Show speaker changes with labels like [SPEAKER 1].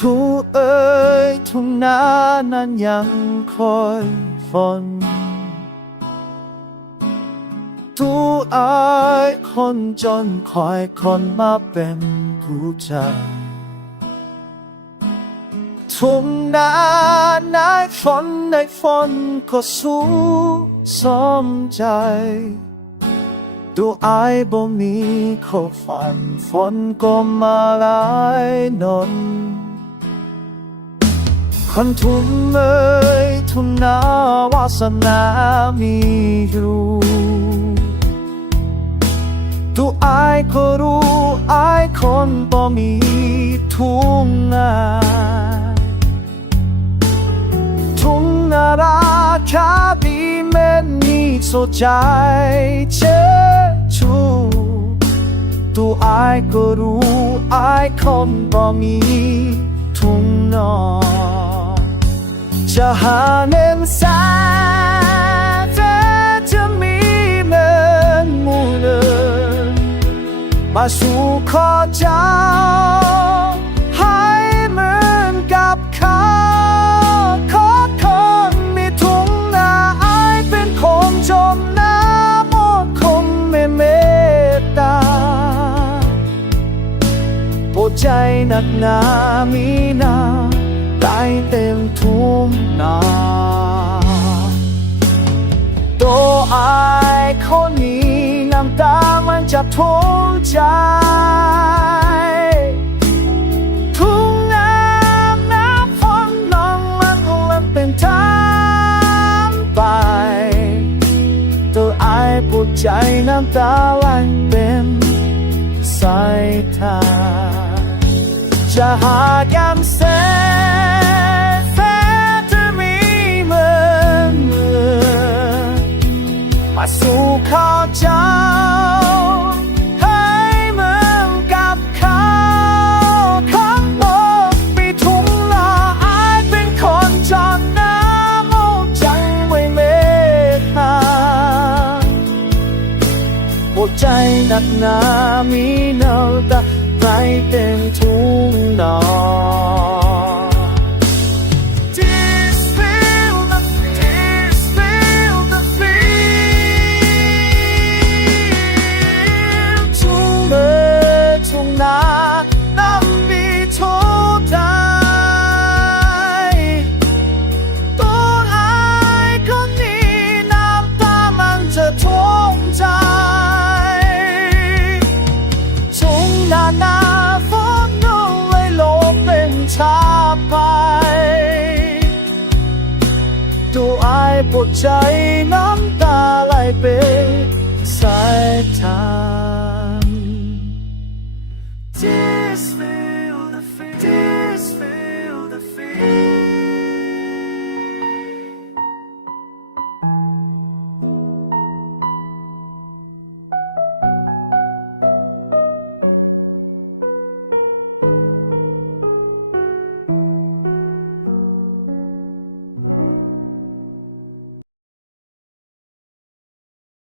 [SPEAKER 1] ทุกเอ่ยทุ่งนานั้นยังคอยฝนทุกอายคนจนคอยคนมาเป็นผู้ใจทุ่งนาในฝนในฝนก็สู้สมใจดูอายบ่มีเขาฝันฝนก็มาหลายนน คนทุ่มเอยทุ่มนาวาสนามีอยู่ดูอายก็รู้อายคนบ่มีทุ่งนาทุ่งนาราคาบีแม่นี่สนใจเชื่อชูดูอายก็รู้อายคนบ่มีทุ่งนอน จะหาเงินแสนแต่จะมีเงินมู่เดินมาสู่ขอเจ้า ให้เหมือนกับเขาขอคนมีทุ่งนาอายเป็นคนจมน้ำหมดคงไม่เมตตาปวดใจหนักหนามีนาตา เต็มทุ่งนาโตอายคนนี้น้ำตามันจะท่วมใจทุ่งนาน้ำฝนลงมันมันเป็นทางไปตัวอายปวดใจน้ำตาไหลเป็นสายทาจะหากันแสน ข้าเจ้า ให้เหมือนกับเขาข้างบนมีทุ่งนาอายเป็นคนจอนน้ำมองจังไว้เมตตาปวใจหนักหนามีเนาตาไรเต็มทุ่งนา This ปวดใจน้ำตาไหลเป็นสายทาง